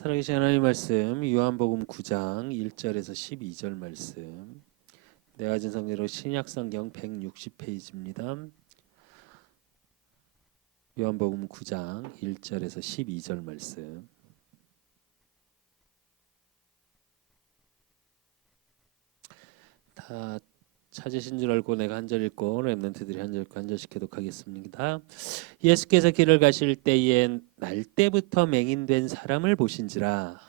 살아계신 하나님 말씀 요한복음 9장 1절에서 12절 말씀. 내가 가진 성경으로 신약성경 160페이지입니다. 요한복음 9장 1절에서 12절 말씀. 다 찾으신 줄 알고 내가 한 절 읽고 렘넌트들이 한 절 읽고 한 절씩 교독하겠습니다. 예수께서 길을 가실 때에 날 때부터 맹인된 사람을 보신지라.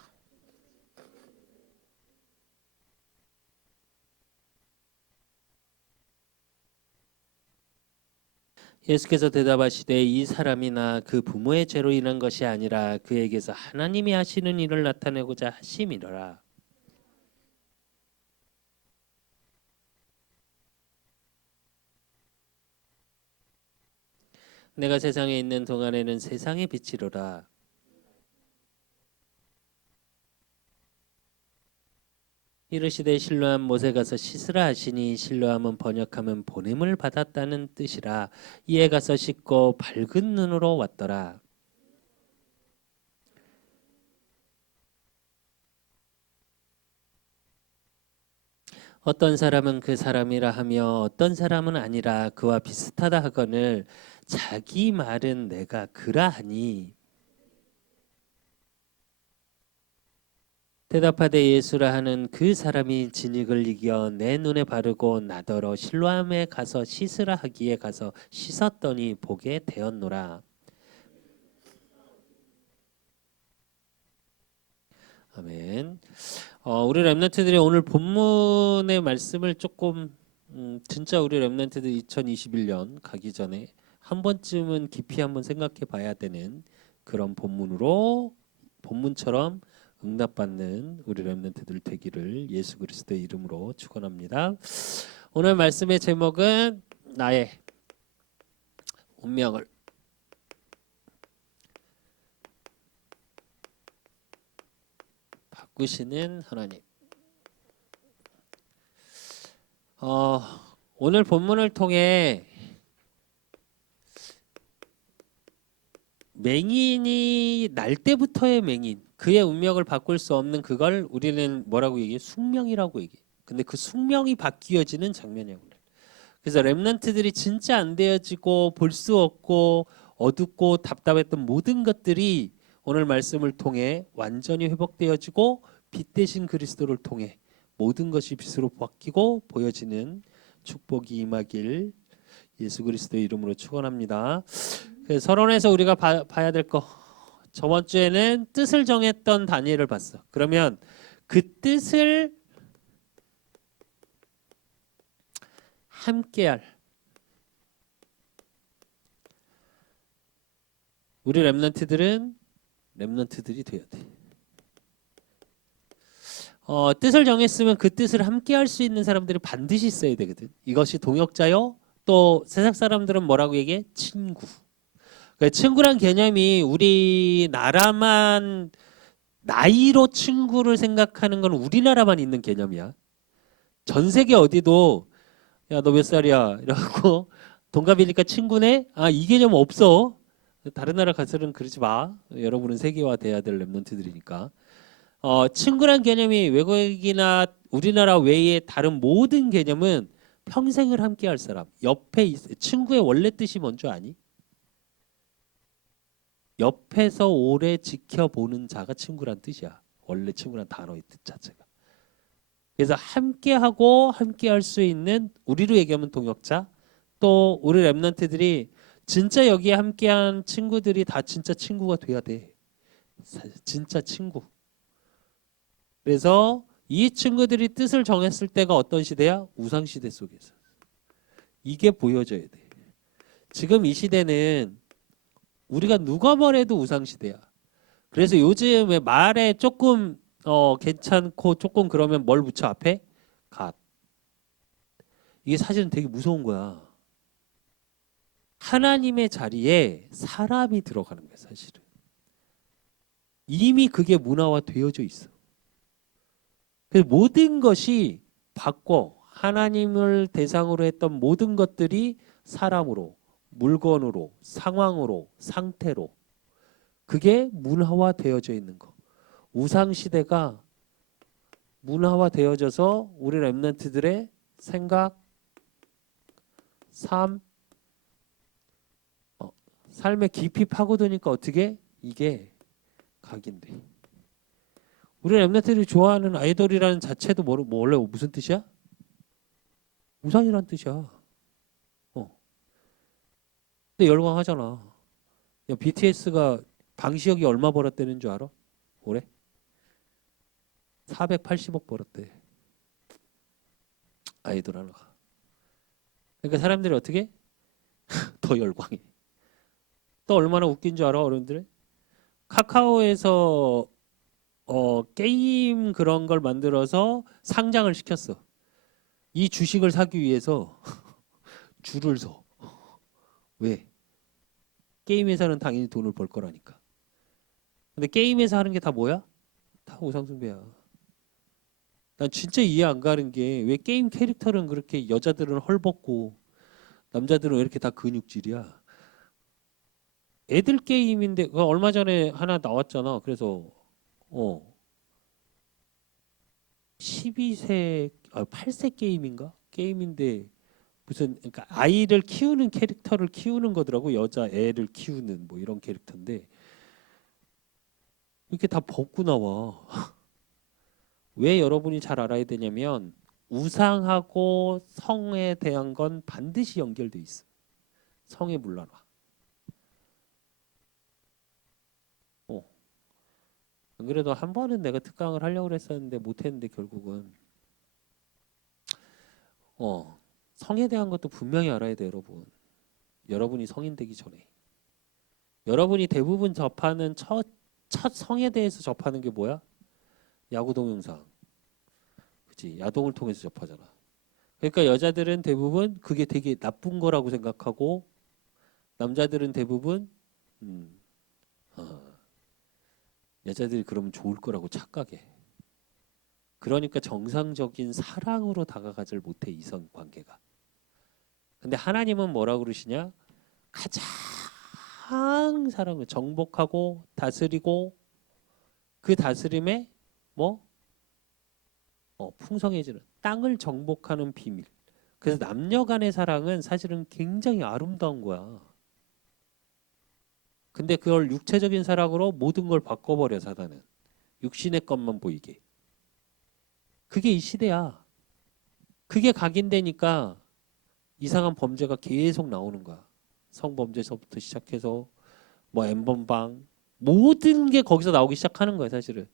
예수께서 대답하시되 이 사람이나 그 부모의 죄로 인한 것이 아니라 그에게서 하나님이 하시는 일을 나타내고자 하심이로라. 내가 세상에 있는 동안에는 세상의 빛이로라. 이르시되 실로암 못에 가서 씻으라 하시니 실로암은 번역하면 보냄을 받았다는 뜻이라. 이에 가서 씻고 밝은 눈으로 왔더라. 어떤 사람은 그 사람이라 하며 어떤 사람은 아니라 그와 비슷하다 하거늘 자기 말은 내가 그라하니. 대답하되 예수라 하는 그 사람이 진익을 이겨 내 눈에 바르고 나더러 실로암에 가서 씻으라 하기에 가서 씻었더니 보게 되었노라. 아멘. 우리 렘넌트들이 오늘 본문의 말씀을 조금 진짜 우리 렘넌트들 2021년 가기 전에 한 번쯤은 깊이 한번 생각해 봐야 되는 그런 본문처럼 응답받는 우리 렘넌트들 되기를 예수 그리스도의 이름으로 축원합니다. 오늘 말씀의 제목은 나의 운명을 바꾸시는 하나님. 오늘 본문을 통해 맹인이 날 때부터의 맹인, 그의 운명을 바꿀 수 없는 그걸 우리는 뭐라고 얘기해? 숙명이라고 얘기해. 근데 그 숙명이 바뀌어지는 장면이라고 그래. 그래서 렘넌트들이 진짜 안 되어지고 볼 수 없고 어둡고 답답했던 모든 것들이 오늘 말씀을 통해 완전히 회복되어지고 빛 대신 그리스도를 통해 모든 것이 빛으로 바뀌고 보여지는 축복이 임하길 예수 그리스도의 이름으로 축원합니다. 서론에서 우리가 봐야 될 거, 저번 주에는 뜻을 정했던 다니엘을 봤어. 그러면 그 뜻을 함께할 우리 렘넌트들이 돼야 돼. 뜻을 정했으면 그 뜻을 함께할 수 있는 사람들이 반드시 있어야 되거든. 이것이 동역자요. 또 세상 사람들은 뭐라고 얘기해? 친구. 친구란 개념이 우리나라만 나이로 친구를 생각하는 건 우리나라만 있는 개념이야. 전 세계 어디도 야, 너 몇 살이야? 이러고 동갑이니까 친구네? 아, 이 개념 없어. 다른 나라 가서는 그러지 마. 여러분은 세계화 돼야 될 렘넌트들이니까. 친구란 개념이 외국이나 우리나라 외의 다른 모든 개념은 평생을 함께 할 사람. 옆에 친구의 원래 뜻이 뭔지 아니? 옆에서 오래 지켜보는 자가 친구란 뜻이야. 원래 친구란 단어의 뜻 자체가. 그래서 함께하고 함께할 수 있는, 우리로 얘기하면 동역자, 또 우리 렘넌트들이 진짜 여기에 함께한 친구들이 다 진짜 친구가 돼야 돼. 진짜 친구. 그래서 이 친구들이 뜻을 정했을 때가 어떤 시대야? 우상 시대 속에서. 이게 보여져야 돼. 지금 이 시대는 우리가 누가 뭐래도 우상 시대야. 그래서 요즘에 말에 조금 괜찮고 조금 그러면 뭘 붙여 앞에? 갓. 이게 사실은 되게 무서운 거야. 하나님의 자리에 사람이 들어가는 거야, 사실은. 이미 그게 문화화 되어져 있어. 그래서 모든 것이 바꿔. 하나님을 대상으로 했던 모든 것들이 사람으로, 물건으로, 상황으로, 상태로, 그게 문화화 되어져 있는 거. 우상 시대가 문화화되어져서 우리 렘넌트들의 생각, 삶에 깊이 파고드니까 어떻게 이게 각인돼. 우리 렘넌트들이 좋아하는 아이돌이라는 자체도 뭐 원래 무슨 뜻이야? 우상이란 뜻이야. 근데 열광하잖아. 야, BTS가 방시혁이 얼마 벌었다는 줄 알아? 올해? 480억 벌었대. 아이돌 하나가. 그러니까 사람들이 어떻게? 더 열광해. 또 얼마나 웃긴 줄 알아, 어른들? 카카오에서 게임 그런 걸 만들어서 상장을 시켰어. 이 주식을 사기 위해서 줄을 서. 왜? 게임 회사는 당연히 돈을 벌 거라니까. 근데 게임 회사 하는 게 다 뭐야? 다 우상숭배야. 난 진짜 이해 안 가는 게 왜 게임 캐릭터는 그렇게 여자들은 헐벗고 남자들은 왜 이렇게 다 근육질이야? 애들 게임인데 그거 얼마 전에 하나 나왔잖아. 그래서 12세 8세 게임인가? 게임인데 무슨 그러니까 아이를 키우는 캐릭터를 키우는 거더라고. 여자 애를 키우는 뭐 이런 캐릭터인데 이렇게 다 벗고 나와. 왜 여러분이 잘 알아야 되냐면 우상하고 성에 대한 건 반드시 연결돼 있어. 성의 문화와. 어. 안 그래도 한 번은 내가 특강을 하려고 그랬었는데 못했는데 결국은 성에 대한 것도 분명히 알아야 돼 여러분. 여러분이 성인 되기 전에. 여러분이 대부분 접하는 첫 성에 대해서 접하는 게 뭐야? 야구 동영상. 그치? 야동을 통해서 접하잖아. 그러니까 여자들은 대부분 그게 되게 나쁜 거라고 생각하고 남자들은 대부분 음, 어, 여자들이 그러면 좋을 거라고 착각해. 그러니까 정상적인 사랑으로 다가가질 못해 이성 관계가. 근데 하나님은 뭐라고 그러시냐? 가장 사랑을 정복하고 다스리고 그 다스림에 뭐 풍성해지는 땅을 정복하는 비밀. 그래서 남녀 간의 사랑은 사실은 굉장히 아름다운 거야. 근데 그걸 육체적인 사랑으로 모든 걸 바꿔버려 사단은. 육신의 것만 보이게. 그게 이 시대야. 그게 각인되니까 이상한 범죄가 계속 나오는 거야. 성범죄서부터 시작해서 뭐 엠번방 모든 게 거기서 나오기 시작하는 거야 사실은.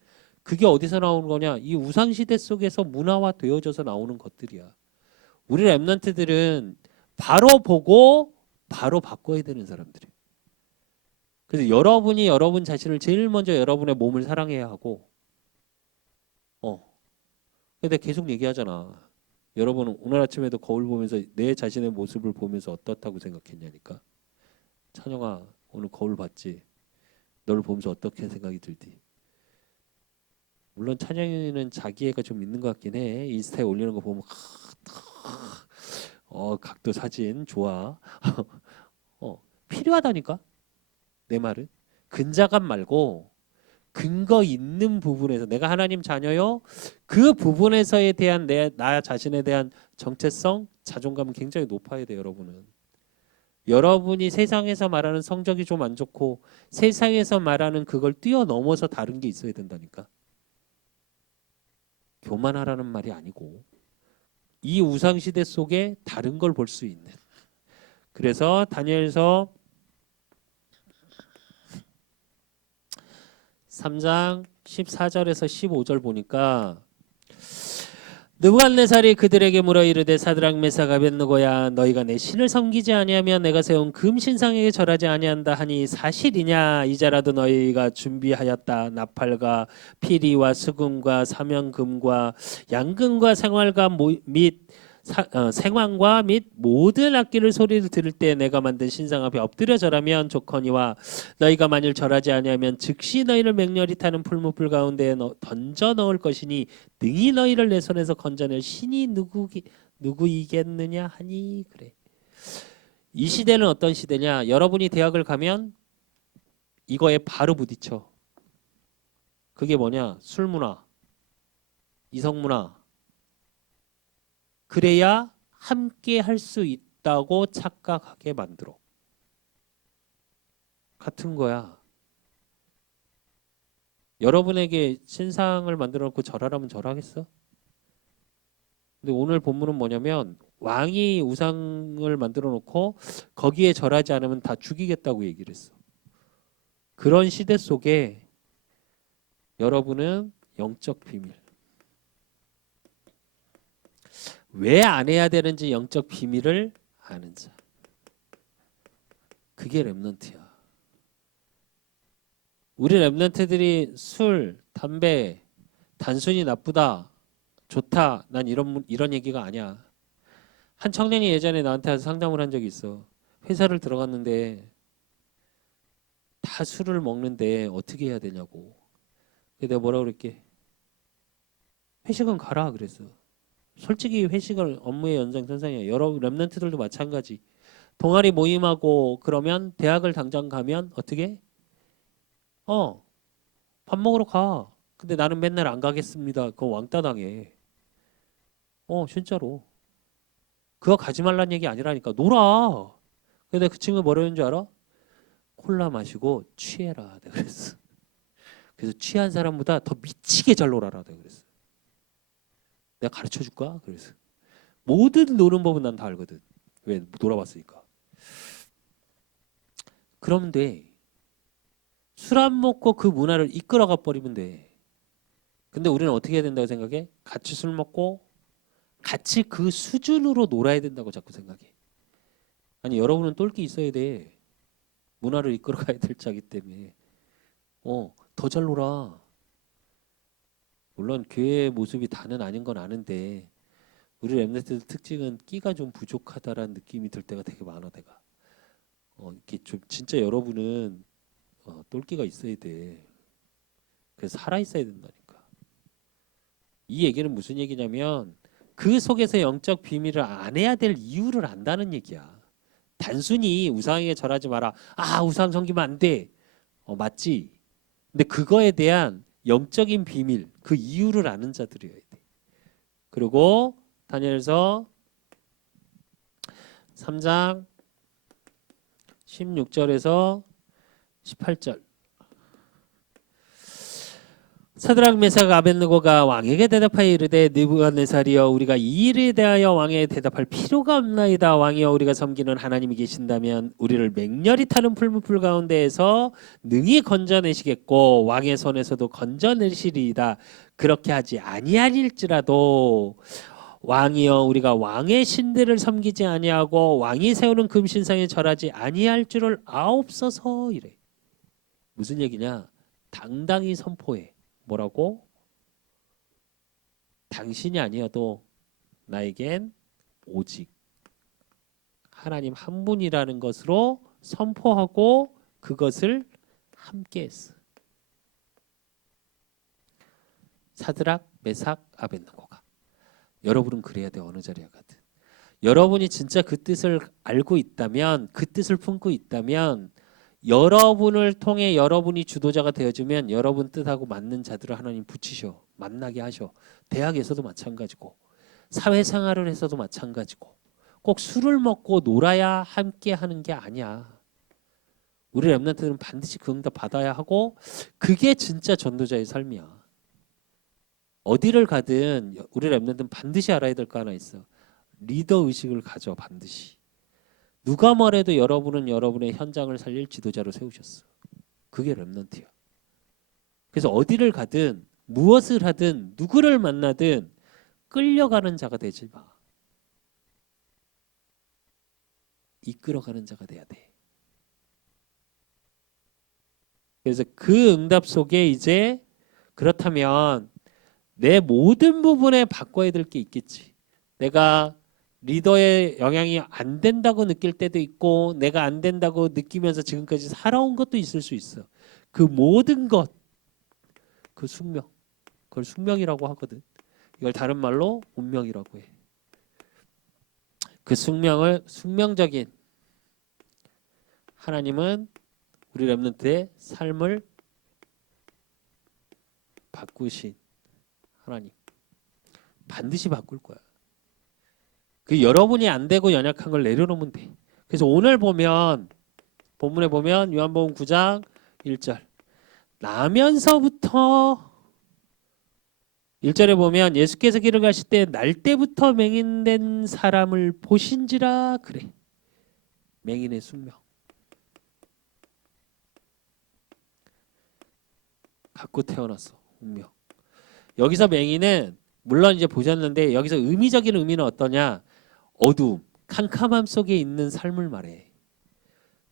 그게 어디서 나오는 거냐? 이 우상 시대 속에서 문화화 되어져서 나오는 것들이야. 우리 랩런트들은 바로 보고 바로 바꿔야 되는 사람들이에요. 그래서 여러분이 여러분 자신을 제일 먼저 여러분의 몸을 사랑해야 하고 근데 계속 얘기하잖아. 여러분은 오늘 아침에도 거울 보면서 내 자신의 모습을 보면서 어떻다고 생각했냐니까. 찬영아 오늘 거울 봤지? 너를 보면서 어떻게 생각이 들디? 물론 찬영이는 자기애가 좀 있는 것 같긴 해. 인스타에 올리는 거 보면 각도 사진 좋아. 필요하다니까 내 말은. 근자감 말고 근거 있는 부분에서 내가 하나님 자녀요. 그 부분에서에 대한 나 자신에 대한 정체성, 자존감은 굉장히 높아야 돼 여러분은. 여러분이 세상에서 말하는 성적이 좀 안 좋고 세상에서 말하는 그걸 뛰어넘어서 다른 게 있어야 된다니까. 교만하라는 말이 아니고 이 우상 시대 속에 다른 걸 볼 수 있는. 그래서 다니엘서 3장 14절에서 15절 보니까 느부갓네살이 그들에게 물어 이르되 사드락 메삭 아벳느고야 너희가 내 신을 섬기지 아니하면 내가 세운 금 신상에게 절하지 아니한다 하니 사실이냐 이제라도 너희가 준비하였다 나팔과 피리와 수금과 사명금과 양금과 생활과 및 생황과 및 모든 악기를 소리를 들을 때 내가 만든 신상 앞에 엎드려 절하면 좋거니와 너희가 만일 절하지 아니하면 즉시 너희를 맹렬히 타는 풀무불 가운데에 던져 넣을 것이니 능히 너희를 내 손에서 건져낼 신이 누구이겠느냐 하니 그래. 이 시대는 어떤 시대냐? 여러분이 대학을 가면 이거에 바로 부딪혀. 그게 뭐냐? 술 문화, 이성 문화. 그래야 함께 할 수 있다고 착각하게 만들어. 같은 거야. 여러분에게 신상을 만들어 놓고 절하라면 절하겠어? 근데 오늘 본문은 뭐냐면 왕이 우상을 만들어 놓고 거기에 절하지 않으면 다 죽이겠다고 얘기를 했어. 그런 시대 속에 여러분은 영적 비밀. 왜 안 해야 되는지 영적 비밀을 아는 자. 그게 렘넌트야. 우리 렘넌트들이 술, 담배 단순히 나쁘다, 좋다. 난 이런 얘기가 아니야. 한 청년이 예전에 나한테 상담을 한 적이 있어. 회사를 들어갔는데 다 술을 먹는데 어떻게 해야 되냐고. 내가 뭐라 그랬게? 회식은 가라 그랬어. 솔직히 회식은 업무의 연장선상이야. 여러 랩런트들도 마찬가지. 동아리 모임하고 그러면 대학을 당장 가면 어떻게? 밥 먹으러 가. 근데 나는 맨날 안 가겠습니다. 그거 왕따 당해. 진짜로. 그거 가지 말란 얘기 아니라니까. 놀아. 근데 그 친구 뭐라는 줄 알아? 콜라 마시고 취해라. 내가 그랬어. 그래서 취한 사람보다 더 미치게 잘 놀아라. 내가 그랬어. 내가 가르쳐 줄까? 그래서 모든 노는 법은 난 다 알거든. 왜? 놀아봤으니까. 그러면 돼. 술 안 먹고 그 문화를 이끌어가 버리면 돼. 근데 우리는 어떻게 해야 된다고 생각해? 같이 술 먹고 같이 그 수준으로 놀아야 된다고 자꾸 생각해. 아니 여러분은 똘끼 있어야 돼. 문화를 이끌어가야 될 자기 때문에. 더 잘 놀아. 물론 교회의 모습이 다는 아닌 건 아는데 우리 렘넌트들 특징은 끼가 좀 부족하다라는 느낌이 들 때가 되게 많아 내가. 이렇게 좀 진짜 여러분은 똘끼가 있어야 돼. 그래서 살아 있어야 된다니까. 이 얘기는 무슨 얘기냐면 그 속에서 영적 비밀을 안 해야 될 이유를 안다는 얘기야. 단순히 우상에게 절하지 마라. 아 우상 섬기면 안 돼. 맞지. 근데 그거에 대한 영적인 비밀, 그 이유를 아는 자들이어야 돼. 그리고 다니엘서 3장 16절에서 18절. 사드락 메삭 아벳느고가 왕에게 대답하여 이르되 느부갓네살이여 우리가 이 일에 대하여 왕에게 대답할 필요가 없나이다. 왕이여 우리가 섬기는 하나님이 계신다면 우리를 맹렬히 타는 풀무불 가운데에서 능히 건져내시겠고 왕의 손에서도 건져내시리이다. 그렇게 하지 아니하릴지라도 왕이여 우리가 왕의 신들을 섬기지 아니하고 왕이 세우는 금신상에 절하지 아니할 줄을 아옵소서. 이래. 무슨 얘기냐? 당당히 선포해. 뭐라고? 당신이 아니어도 나에겐 오직 하나님 한 분이라는 것으로 선포하고 그것을 함께 했어. 사드락, 메삭, 아벳느고가. 여러분은 그래야 돼. 어느 자리에 가든. 여러분이 진짜 그 뜻을 알고 있다면, 그 뜻을 품고 있다면 여러분을 통해 여러분이 주도자가 되어주면 여러분 뜻하고 맞는 자들을 하나님 붙이셔. 만나게 하셔. 대학에서도 마찬가지고 사회생활을 해서도 마찬가지고 꼭 술을 먹고 놀아야 함께 하는 게 아니야. 우리 렘넌트들은 반드시 그 응답 받아야 하고 그게 진짜 전도자의 삶이야. 어디를 가든 우리 렘넌트는 반드시 알아야 될 거 하나 있어. 리더 의식을 가져 반드시. 누가 뭐래도 여러분은 여러분의 현장을 살릴 지도자로 세우셨어. 그게 렘넌트야. 그래서 어디를 가든 무엇을 하든 누구를 만나든 끌려가는 자가 되지 마. 이끌어가는 자가 돼야 돼. 그래서 그 응답 속에 이제 그렇다면 내 모든 부분에 바꿔야 될 게 있겠지. 내가 리더의 영향이 안 된다고 느낄 때도 있고 내가 안 된다고 느끼면서 지금까지 살아온 것도 있을 수 있어. 그 모든 것, 그 숙명, 그걸 숙명이라고 하거든. 이걸 다른 말로 운명이라고 해. 그 숙명을 숙명적인 하나님은 우리 렘넌트의 삶을 바꾸신 하나님 반드시 바꿀 거야. 그 여러분이 안 되고 연약한 걸 내려놓으면 돼. 그래서 오늘 보면 본문에 보면 요한복음 9장 1절 나면서부터 1절에 보면 예수께서 길을 가실 때 날 때부터 맹인된 사람을 보신지라 그래. 맹인의 숙명 갖고 태어났어. 운명. 여기서 맹인은 물론 이제 보셨는데 여기서 의미적인 의미는 어떠냐? 어두움, 캄캄함 속에 있는 삶을 말해.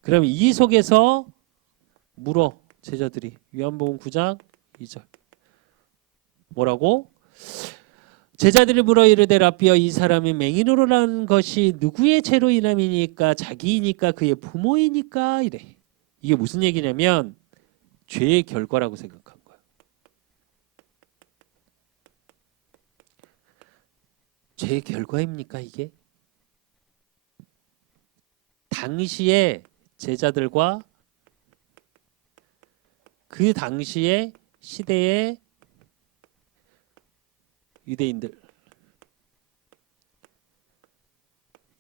그럼 이 속에서 물어 제자들이 요한복음 9장 2절 뭐라고? 제자들이 물어 이르되 라삐여 이 사람이 맹인으로 난 것이 누구의 죄로 인함이니까 자기이니까 그의 부모이니까 이래. 이게 무슨 얘기냐면 죄의 결과라고 생각한 거야. 죄의 결과입니까 이게? 당시에 제자들과 그 당시의 시대의 유대인들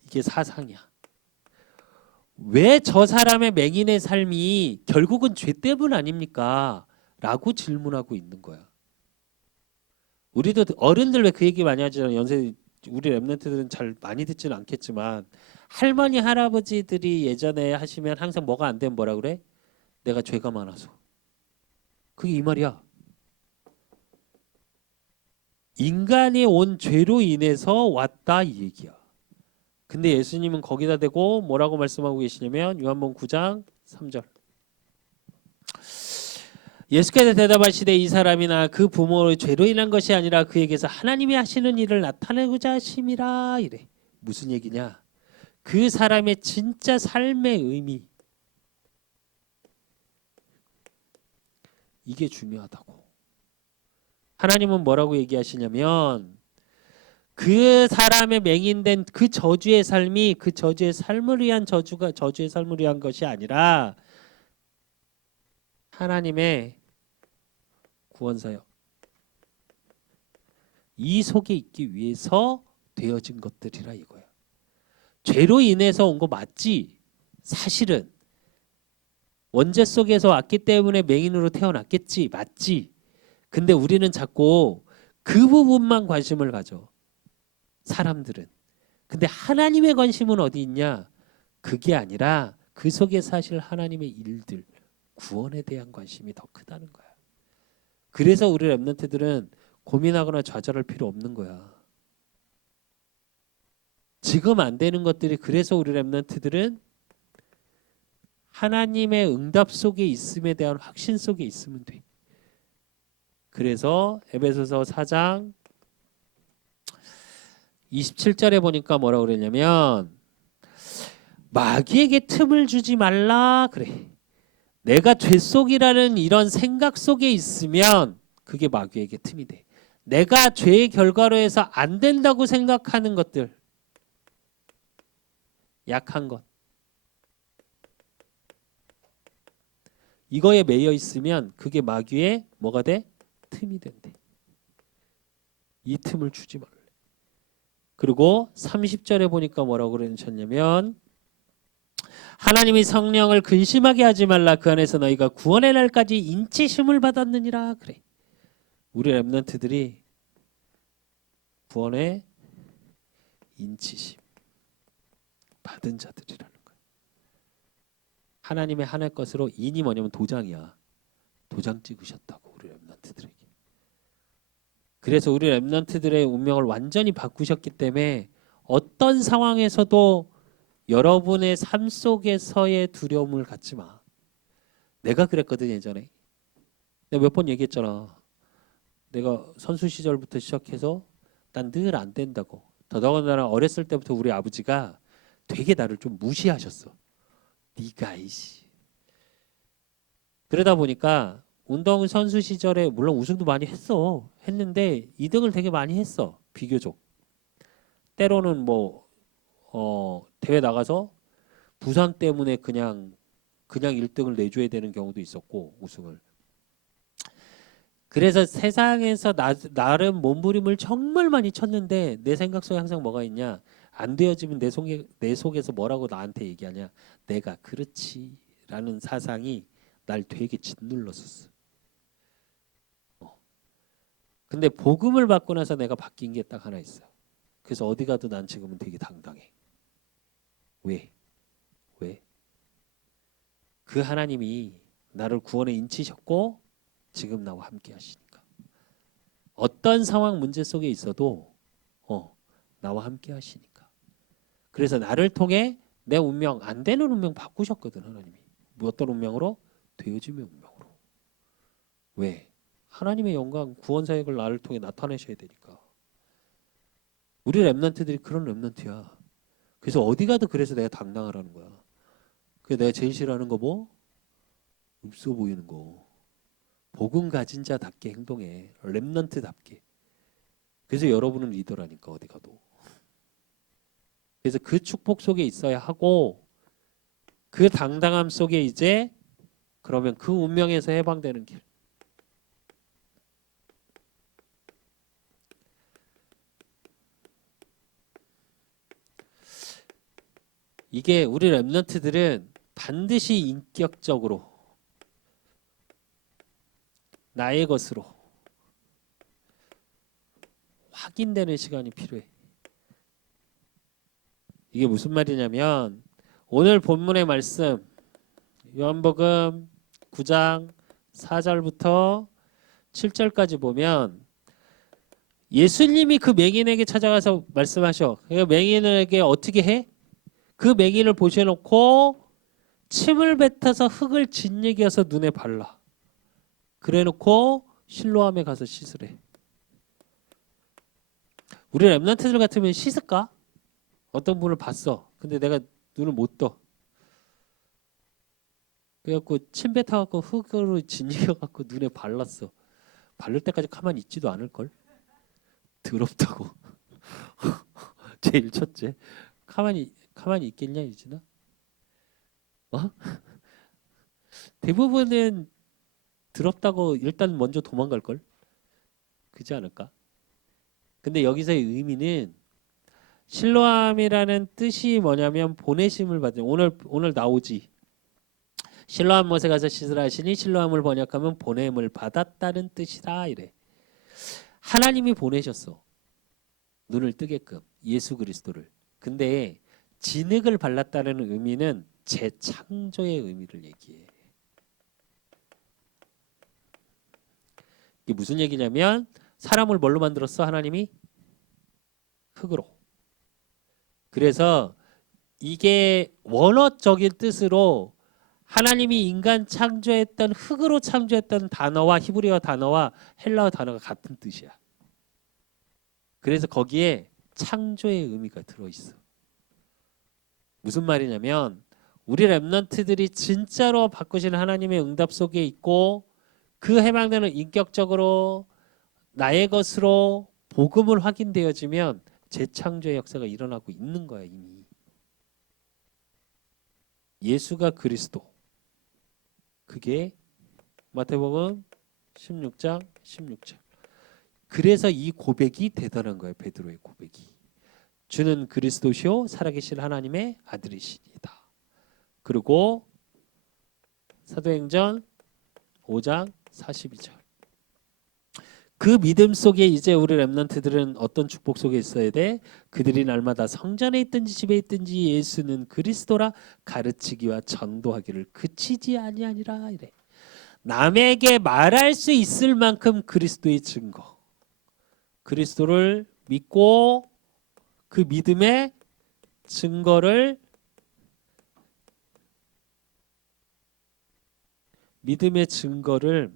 이게 사상이야. 왜 저 사람의 맹인의 삶이 결국은 죄 때문 아닙니까? 라고 질문하고 있는 거야. 우리도 어른들 왜 그 얘기 많이 하잖아요. 연세 우리 랩런트들은 잘 많이 듣지는 않겠지만 할머니 할아버지들이 예전에 하시면 항상 뭐가 안 되면 뭐라 그래? 내가 죄가 많아서. 그게 이 말이야. 인간이 온 죄로 인해서 왔다 이 얘기야. 근데 예수님은 거기다 대고 뭐라고 말씀하고 계시냐면 요한복음 9장 3절 예수께서 대답하시되 이 사람이나 그 부모의 죄로 인한 것이 아니라 그에게서 하나님이 하시는 일을 나타내고자 하심이라 이래. 무슨 얘기냐? 그 사람의 진짜 삶의 의미 이게 중요하다고. 하나님은 뭐라고 얘기하시냐면 그 사람의 맹인된 그 저주의 삶이 그 저주의 삶을 위한 저주의 삶을 위한 것이 아니라 하나님의 구원사역 이 속에 있기 위해서 되어진 것들이라 이거야. 죄로 인해서 온 거 맞지? 사실은 원죄 속에서 왔기 때문에 맹인으로 태어났겠지, 맞지? 근데 우리는 자꾸 그 부분만 관심을 가져. 사람들은. 근데 하나님의 관심은 어디 있냐? 그게 아니라 그 속에 사실 하나님의 일들, 구원에 대한 관심이 더 크다는 거야. 그래서 우리 랩런트들은 고민하거나 좌절할 필요 없는 거야. 지금 안 되는 것들이 그래서 우리 랩런트들은 하나님의 응답 속에 있음에 대한 확신 속에 있으면 돼. 그래서 에베소서 4장 27절에 보니까 뭐라고 그랬냐면 마귀에게 틈을 주지 말라 그래. 내가 죄 속이라는 이런 생각 속에 있으면 그게 마귀에게 틈이 돼. 내가 죄의 결과로 해서 안 된다고 생각하는 것들 약한 것 이거에 매여 있으면 그게 마귀의 뭐가 돼? 틈이 된대. 이 틈을 주지 말래. 그리고 30절에 보니까 뭐라고 그러셨냐면 하나님이 성령을 근심하게 하지 말라 그 안에서 너희가 구원의 날까지 인치심을 받았느니라 그래. 우리 랩런트들이 구원의 인치심 받은 자들이라는 거야. 하나님의 하늘 것으로 인이 뭐냐면 도장이야. 도장 찍으셨다고 우리 랩런트들에게. 그래서 우리 랩런트들의 운명을 완전히 바꾸셨기 때문에 어떤 상황에서도 여러분의 삶 속에서의 두려움을 갖지 마. 내가 그랬거든 예전에. 내가 몇 번 얘기했잖아. 내가 선수 시절부터 시작해서 난 늘 안 된다고. 더더군다나 어렸을 때부터 우리 아버지가 되게 나를 좀 무시하셨어. 네가 이씨. 그러다 보니까 운동 선수 시절에 물론 우승도 많이 했는데 2등을 되게 많이 했어. 비교적. 때로는 뭐 대회 나가서 부상 때문에 그냥 1등을 내줘야 되는 경우도 있었고 우승을. 그래서 세상에서 나름 몸부림을 정말 많이 쳤는데 내 생각 속에 항상 뭐가 있냐? 안 되어지면 내 속에서 뭐라고 나한테 얘기하냐? 내가 그렇지라는 사상이 날 되게 짓눌렀었어. 근데 복음을 받고 나서 내가 바뀐 게 딱 하나 있어요. 그래서 어디 가도 난 지금은 되게 당당해. 왜? 왜? 그 하나님이 나를 구원에 인치셨고 지금 나와 함께 하시니까. 어떤 상황 문제 속에 있어도 나와 함께 하시니까. 그래서 나를 통해 내 운명, 안 되는 운명 바꾸셨거든 하나님이. 어떤 운명으로? 되어짐의 운명으로. 왜? 하나님의 영광, 구원 사역을 나를 통해 나타내셔야 되니까. 우리 랩런트들이 그런 랩런트야. 그래서 어디 가도 그래서 내가 당당하라는 거야. 그래서 내가 제일 싫어하는 거 뭐? 없어 보이는 거. 복음 가진 자답게 행동해. 랩런트답게. 그래서 여러분은 리더라니까 어디 가도. 그래서 그 축복 속에 있어야 하고 그 당당함 속에 이제 그러면 그 운명에서 해방되는 길. 이게 우리 랩런트들은 반드시 인격적으로 나의 것으로 확인되는 시간이 필요해. 이게 무슨 말이냐면 오늘 본문의 말씀 요한복음 9장 4절부터 7절까지 보면 예수님이 그 맹인에게 찾아가서 말씀하셔. 그 맹인에게 어떻게 해? 그 맹인을 보셔놓고 침을 뱉어서 흙을 짓이겨서 눈에 발라. 그래놓고 실로암에 가서 씻으래. 우리 랩런트들 같으면 씻을까? 어떤 분을 봤어. 근데 내가 눈을 못 떠. 그래갖고 침 뱉어갖고 흙으로 짓이겨갖고 눈에 발랐어. 바를 때까지 가만히 있지도 않을걸? 더럽다고. 제일 첫째. 가만히 있겠냐 유진아? 어? 대부분은 더럽다고 일단 먼저 도망갈걸? 그지 않을까? 근데 여기서의 의미는 실로암이라는 뜻이 뭐냐면 보내심을 받은 오늘 나오지. 실로암 못에 가서 씻으라 하시니 실로암을 번역하면 보냄을 받았다는 뜻이다 이래. 하나님이 보내셨어. 눈을 뜨게끔 예수 그리스도를. 근데 진흙을 발랐다는 의미는 재창조의 의미를 얘기해. 이게 무슨 얘기냐면 사람을 뭘로 만들었어 하나님이? 흙으로. 그래서 이게 원어적인 뜻으로 하나님이 인간 창조했던 흙으로 창조했던 단어와 히브리어 단어와 헬라어 단어가 같은 뜻이야. 그래서 거기에 창조의 의미가 들어있어. 무슨 말이냐면 우리 랩런트들이 진짜로 바꾸시는 하나님의 응답 속에 있고 그 해방되는 인격적으로 나의 것으로 복음을 확인되어지면 재창조의 역사가 일어나고 있는 거야 이미. 예수가 그리스도. 그게 마태복음 16장 16절. 그래서 이 고백이 대단한 거예요. 베드로의 고백이. 주는 그리스도시요 살아계신 하나님의 아들이시니다. 그리고 사도행전 5장 42절. 그 믿음 속에 이제 우리 랩런트들은 어떤 축복 속에 있어야 돼? 그들이 날마다 성전에 있든지 집에 있든지 예수는 그리스도라 가르치기와 전도하기를 그치지 아니하니라 이래. 남에게 말할 수 있을 만큼 그리스도의 증거. 그리스도를 믿고 그 믿음의 증거를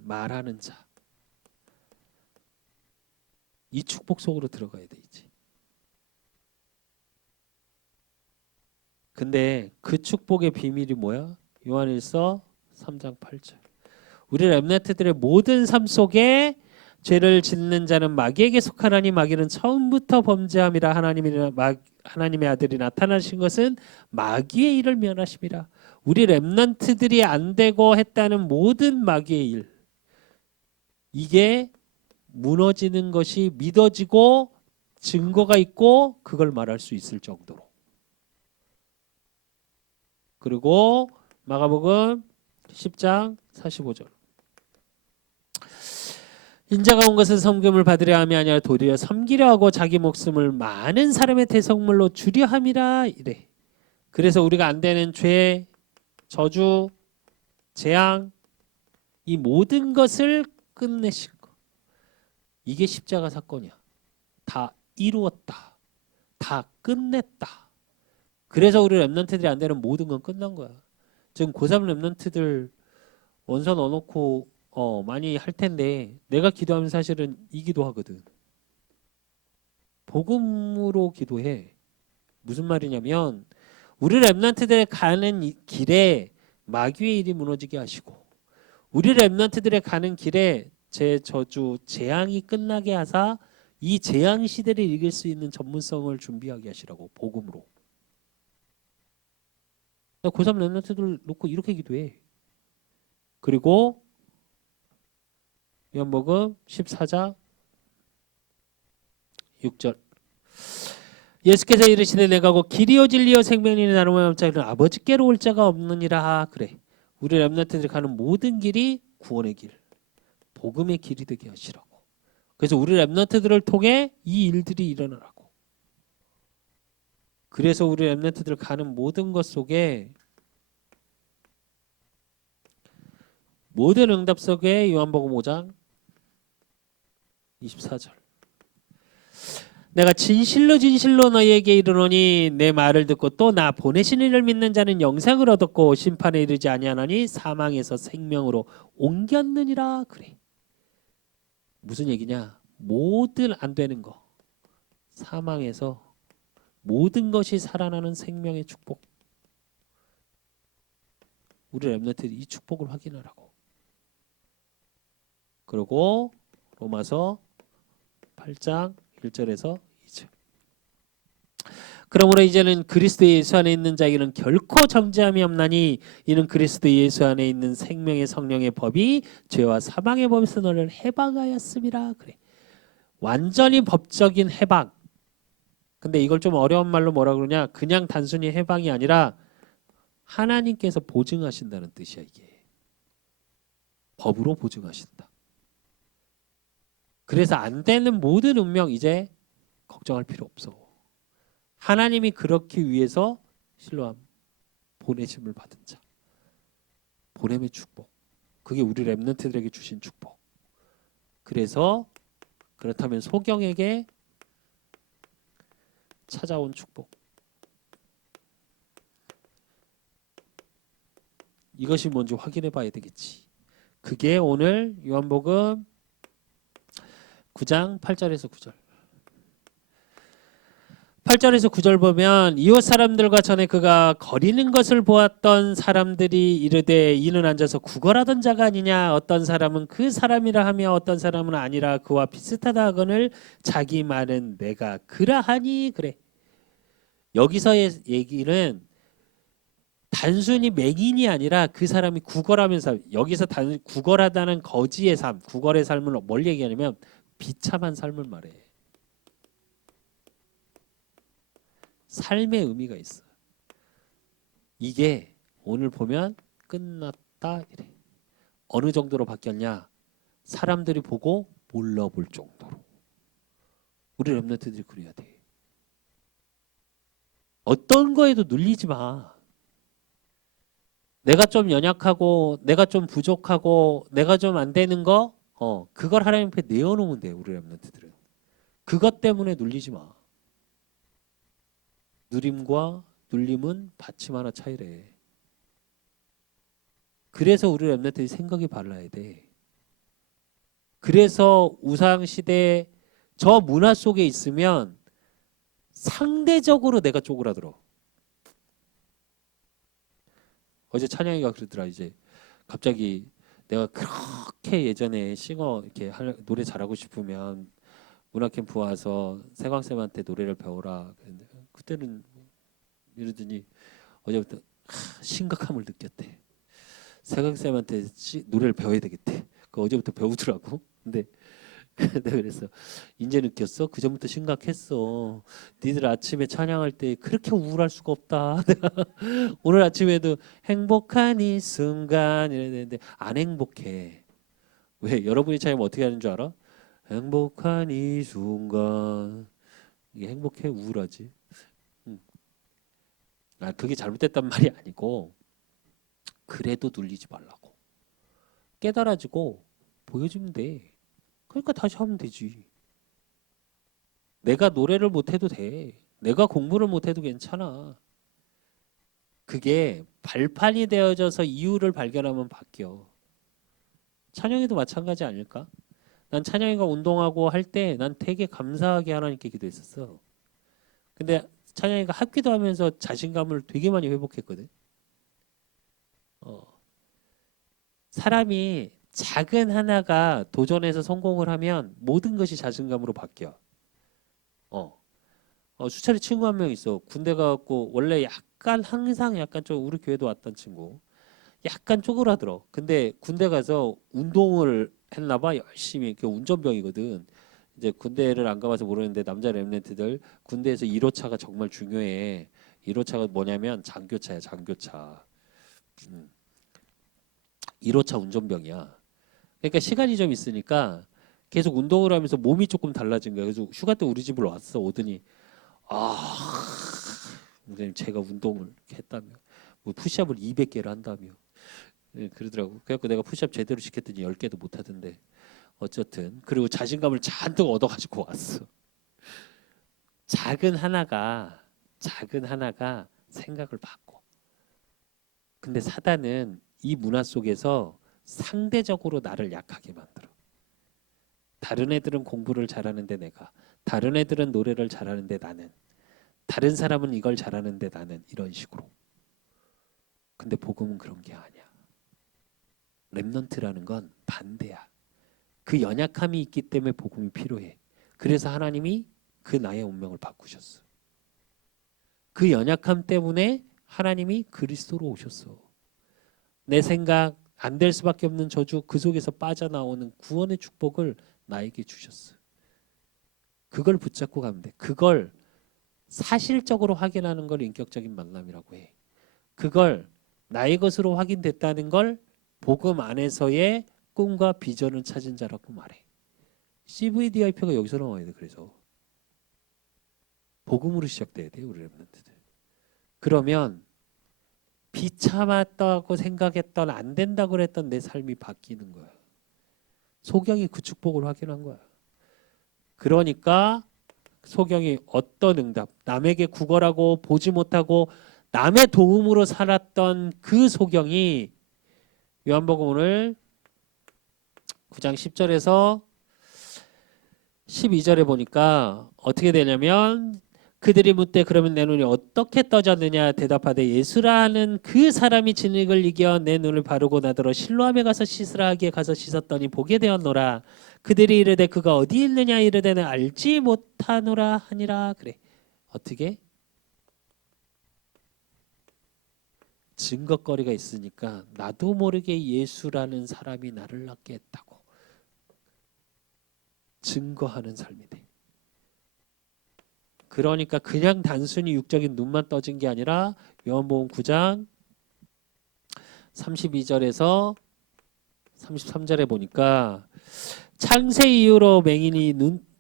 말하는 자. 이 축복 속으로 들어가야 되지. 근데 그 축복의 비밀이 뭐야? 요한일서 3장 8절. 우리 렘넌트들의 모든 삶 속에 죄를 짓는 자는 마귀에게 속하나니 마귀는 처음부터 범죄함이라 하나님의 아들이 나타나신 것은 마귀의 일을 면하심이라. 우리 렘넌트들이 안 되고 했다는 모든 마귀의 일, 이게 무너지는 것이 믿어지고 증거가 있고 그걸 말할 수 있을 정도로. 그리고 마가복음 10장 45절. 인자가 온 것은 섬김을 받으려 함이 아니라 도리어 섬기려 하고 자기 목숨을 많은 사람의 대속물로 주려 함이라 이래. 그래서 우리가 안 되는 죄, 저주, 재앙 이 모든 것을 끝내신 거. 이게 십자가 사건이야. 다 이루었다. 다 끝냈다. 그래서 우리 랩런트들이 안 되는 모든 건 끝난 거야. 지금 고3 랩런트들 원서 넣어놓고 많이 할 텐데 내가 기도하면 사실은 이 기도하거든. 복음으로 기도해. 무슨 말이냐면 우리 랩런트들 가는 이 길에 마귀의 일이 무너지게 하시고 우리 랩런트들의 가는 길에 제 저주 재앙이 끝나게 하사 이 재앙 시대를 이길 수 있는 전문성을 준비하게 하시라고 복음으로. 나 고3 랩런트들 놓고 이렇게 기도해. 그리고 요한복음 14장 6절 예수께서 이르시되 내가 곧 길이요 진리요 생명이니 나로 말미암아 자기는 아버지께로 올 자가 없느니라. 그래. 우리 렘넌트들이 가는 모든 길이 구원의 길, 복음의 길이 되게 하시라고. 그래서 우리 렘넌트들을 통해 이 일들이 일어나라고. 그래서 우리 렘넌트들 가는 모든 것 속에 모든 응답 속에 요한복음 5장 24절 내가 진실로 진실로 너희에게 이르노니 내 말을 듣고 또 나 보내신 이를 믿는 자는 영생을 얻었고 심판에 이르지 아니하나니 사망에서 생명으로 옮겼느니라. 그래. 무슨 얘기냐? 모든 안 되는 거 사망에서 모든 것이 살아나는 생명의 축복. 우리 렘넌트들이 이 축복을 확인하라고. 그리고 로마서 8장 1절에서 2절 그러므로 이제는 그리스도 예수 안에 있는 자에게는 결코 정죄함이 없나니 이는 그리스도 예수 안에 있는 생명의 성령의 법이 죄와 사망의 법에서 너를 해방하였음이라. 그래. 완전히 법적인 해방. 근데 이걸 좀 어려운 말로 뭐라 그러냐? 그냥 단순히 해방이 아니라 하나님께서 보증하신다는 뜻이야. 이게 법으로 보증하신다. 그래서 안 되는 모든 운명 이제 걱정할 필요 없어. 하나님이 그렇기 위해서 실로암 보내심을 받은 자, 보냄의 축복. 그게 우리 렘넌트들에게 주신 축복. 그래서 그렇다면 소경에게 찾아온 축복. 이것이 뭔지 확인해 봐야 되겠지. 그게 오늘 요한복음 9장 8절에서 9절. 8절에서 9절 보면 이웃 사람들과 전에 그가 거리는 것을 보았던 사람들이 이르되 이는 앉아서 구걸하던 자가 아니냐. 어떤 사람은 그 사람이라 하며 어떤 사람은 아니라 그와 비슷하다 하거늘 자기 말은 내가 그라하니. 그래. 여기서의 얘기는 단순히 맹인이 아니라 그 사람이 구걸하면서 여기서 구걸하다는 거지의 삶, 구걸의 삶을 뭘 얘기하냐면 비참한 삶을 말해. 삶의 의미가 있어. 이게 오늘 보면 끝났다 이래. 어느 정도로 바뀌었냐? 사람들이 보고 몰라볼 정도로. 우리 렘넌트들이 그래야 돼. 어떤 거에도 눌리지 마. 내가 좀 연약하고 내가 좀 부족하고 내가 좀 안 되는 거 그걸 하나님 앞에 내어놓으면 돼. 우리 렘넌트들은. 그것 때문에 눌리지 마. 누림과 눌림은 받침 하나 차이래. 그래서 우리 렘넌트들이 생각이 발라야 돼. 그래서 우상시대 저 문화 속에 있으면 상대적으로 내가 쪼그라들어. 어제 찬양이가 그러더라. 이제 갑자기 내가 그렇게 예전에 싱어 이렇게 노래 잘하고 싶으면 문화 캠프 와서 세광쌤한테 노래를 배워라. 그때는 이러더니 어제부터 심각함을 느꼈대. 세광쌤한테 노래를 배워야 되겠대. 그 어제부터 배우더라고. 근데 내가 그랬어. 이제 느꼈어? 그 전부터 심각했어. 니들 아침에 찬양할 때 그렇게 우울할 수가 없다. 오늘 아침에도 행복한 이 순간 이랬는데 안 행복해. 왜? 여러분이 찬양 어떻게 하는 줄 알아? 행복한 이 순간. 이게 행복해? 우울하지? 음. 아, 그게 잘못됐단 말이 아니고 그래도 눌리지 말라고. 깨달아지고 보여주면 돼. 그러니까 다시 하면 되지. 내가 노래를 못해도 돼. 내가 공부를 못해도 괜찮아. 그게 발판이 되어져서 이유를 발견하면 바뀌어. 찬영이도 마찬가지 아닐까? 난 찬영이가 운동하고 할 때 난 되게 감사하게 하나님께 기도했었어. 근데 찬영이가 합기도 하면서 자신감을 되게 많이 회복했거든. 어. 사람이 작은 하나가 도전해서 성공을 하면 모든 것이 자신감으로 바뀌어. 어. 수차례 친구 한 명 있어. 군대 가갖고 원래 약간 항상 약간 좀 우리 교회도 왔던 친구. 약간 쪼그라들어. 근데 군대 가서 운동을 했나 봐. 열심히. 그 운전병이거든. 이제 군대를 안 가봐서 모르는데 남자 랩런트들 군대에서 1호차가 정말 중요해. 1호차가 뭐냐면 장교차야, 장교차. 음, 1호차 운전병이야. 그러니까 시간이 좀 있으니까 계속 운동을 하면서 몸이 조금 달라진 거야. 그래서 휴가 때 우리 집을 왔어. 오더니 아, 선생님 제가 운동을 했다며. 뭐 푸시업을 200개를 한다며. 예, 그러더라고. 그래갖고 내가 푸시업 제대로 시켰더니 10개도 못 하던데. 어쨌든 그리고 자신감을 잔뜩 얻어가지고 왔어. 작은 하나가 작은 하나가 생각을 바꿔. 근데 사단은 이 문화 속에서 상대적으로 나를 약하게 만들어. 다른 애들은 공부를 잘하는데 내가, 다른 애들은 노래를 잘하는데 나는, 다른 사람은 이걸 잘하는데 나는 이런 식으로. 근데 복음은 그런 게 아니야. 렘넌트라는 건 반대야. 그 연약함이 있기 때문에 복음이 필요해. 그래서 하나님이 그 나의 운명을 바꾸셨어. 그 연약함 때문에 하나님이 그리스도로 오셨어. 내 생각 안 될 수밖에 없는 저주 그 속에서 빠져나오는 구원의 축복을 나에게 주셨어. 그걸 붙잡고 가면 돼. 그걸 사실적으로 확인하는 걸 인격적인 만남이라고 해. 그걸 나의 것으로 확인됐다는 걸 복음 안에서의 꿈과 비전을 찾은 자라고 말해. CVDIP가 여기서 나와야 돼. 그래서 복음으로 시작돼야 돼. 우리 랩런트들. 그러면 비참했다고 생각했던 안 된다고 그랬던 내 삶이 바뀌는 거야. 소경이 그 축복을 확인한 거야. 그러니까 소경이 어떤 응답, 남에게 구걸하고 보지 못하고 남의 도움으로 살았던 그 소경이 요한복음 오늘 9장 10절에서 12절에 보니까 어떻게 되냐면 그들이 묻되 그러면 내 눈이 어떻게 떠졌느냐 대답하되 예수라는 그 사람이 진흙을 이겨 내 눈을 바르고 나더러 실로암에 가서 씻으라 하기에 가서 씻었더니 보게 되었노라. 그들이 이르되 그가 어디 있느냐 이르되 알지 못하노라 하니라. 그래. 어떻게? 증거거리가 있으니까 나도 모르게 예수라는 사람이 나를 낫게 했다고 증거하는 삶이 돼. 그러니까 그냥 단순히 육적인 눈만 떠진 게 아니라 요한복음 9장 32절에서 33절에 보니까 창세 이후로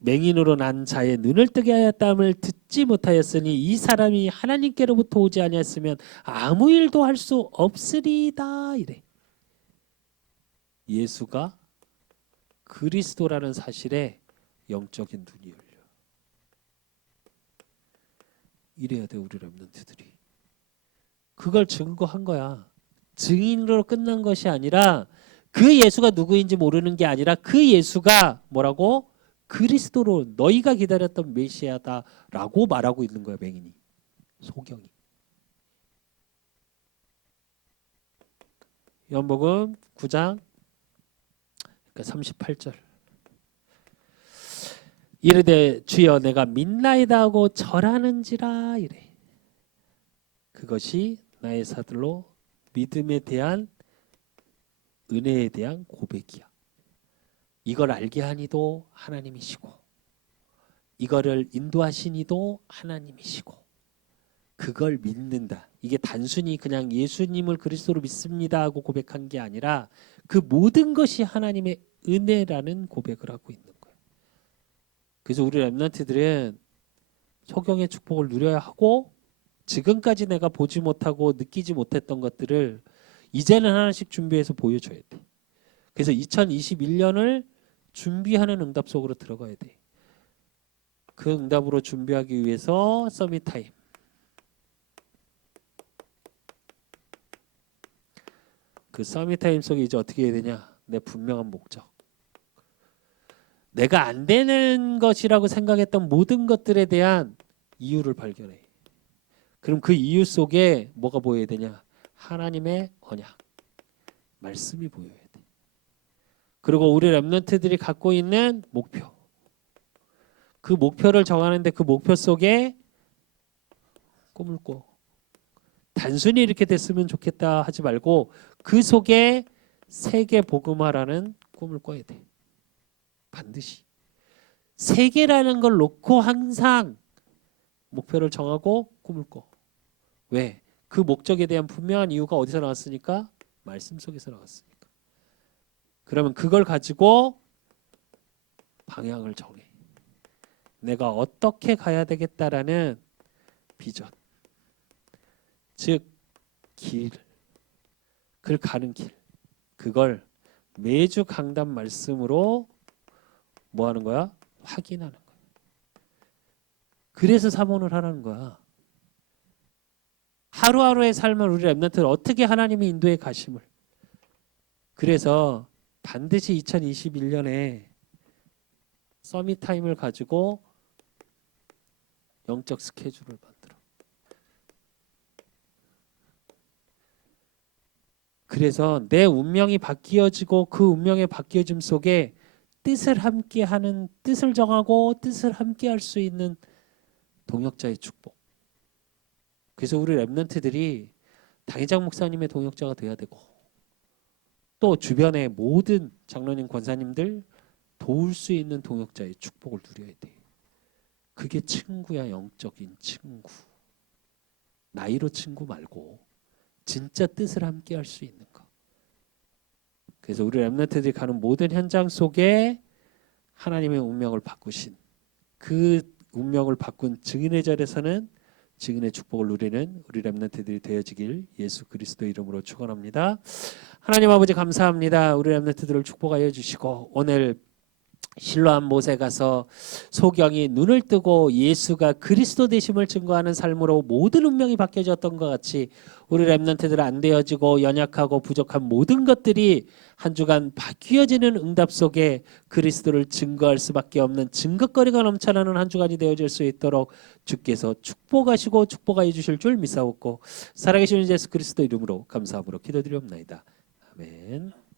맹인으로 난 자의 눈을 뜨게 하였다함을 듣지 못하였으니 이 사람이 하나님께로부터 오지 아니했으면 아무 일도 할 수 없으리다 이래. 예수가 그리스도라는 사실에 영적인 눈이 열려. 이래야 돼 우리 렘넌트들이. 그걸 증거한 거야. 증인으로 끝난 것이 아니라 그 예수가 누구인지 모르는 게 아니라 그 예수가 뭐라고? 그리스도로 너희가 기다렸던 메시아다라고 말하고 있는 거야. 맹인이. 소경이. 요한복음 9장 38절. 이르되 주여 내가 믿나이다 하고 절하는지라 이래. 그것이 나의 사들로 믿음에 대한 은혜에 대한 고백이야. 이걸 알게 하니도 하나님이시고 이거를 인도하시니도 하나님이시고 그걸 믿는다. 이게 단순히 그냥 예수님을 그리스도로 믿습니다 하고 고백한 게 아니라 그 모든 것이 하나님의 은혜라는 고백을 하고 있는 거예요. 그래서 우리 렘넌트들은 소경의 축복을 누려야 하고 지금까지 내가 보지 못하고 느끼지 못했던 것들을 이제는 하나씩 준비해서 보여줘야 돼. 그래서 2021년을 준비하는 응답 속으로 들어가야 돼. 그 응답으로 준비하기 위해서 서밋 타임. 그 서밋 타임 속에 이제 어떻게 해야 되냐? 내 분명한 목적. 내가 안 되는 것이라고 생각했던 모든 것들에 대한 이유를 발견해. 그럼 그 이유 속에 뭐가 보여야 되냐? 하나님의 언약, 말씀이 보여야 돼. 그리고 우리 렘넌트들이 갖고 있는 목표. 그 목표를 정하는데 그 목표 속에 꿈을 꿔. 단순히 이렇게 됐으면 좋겠다 하지 말고 그 속에 세계 복음화라는 꿈을 꿔야 돼. 반드시. 세계라는 걸 놓고 항상 목표를 정하고 꿈을 꿔. 왜? 그 목적에 대한 분명한 이유가 어디서 나왔으니까? 말씀 속에서 나왔으니까. 그러면 그걸 가지고 방향을 정해. 내가 어떻게 가야 되겠다라는 비전. 즉 길. 그 가는 길. 그걸 매주 강단 말씀으로 뭐 하는 거야? 확인하는 거야. 그래서 사모를 하라는 거야. 하루하루의 삶을 우리 렘넌트를 어떻게 하나님이 인도해 가심을. 그래서 반드시 2021년에 서밋 타임을 가지고 영적 스케줄을 만들어. 그래서 내 운명이 바뀌어지고 그 운명의 바뀌어짐 속에 뜻을 함께하는, 뜻을 정하고 뜻을 함께할 수 있는 동역자의 축복. 그래서 우리 렘넌트들이 당회장 목사님의 동역자가 돼야 되고 또 주변의 모든 장로님 권사님들 도울 수 있는 동역자의 축복을 누려야 돼. 그게 친구야. 영적인 친구. 나이로 친구 말고 진짜 뜻을 함께 할 수 있는 거. 그래서 우리 렘넌트들이 가는 모든 현장 속에 하나님의 운명을 바꾸신 그 운명을 바꾼 증인의 자리에서는 증인의 축복을 누리는 우리 렘넌트들이 되어지길 예수 그리스도 이름으로 축원합니다. 하나님 아버지 감사합니다. 우리 렘넌트들을 축복하여 주시고 오늘 실로암 못에 가서 소경이 눈을 뜨고 예수가 그리스도 되심을 증거하는 삶으로 모든 운명이 바뀌어졌던 것 같이 우리 렘넌트들 안 되어지고 연약하고 부족한 모든 것들이 한 주간 바뀌어지는 응답 속에 그리스도를 증거할 수밖에 없는 증거거리가 넘쳐나는 한 주간이 되어질 수 있도록 주께서 축복하시고 축복하여 주실 줄 믿사옵고 살아계신 예수 그리스도 이름으로 감사함으로 기도드리옵나이다. 아멘.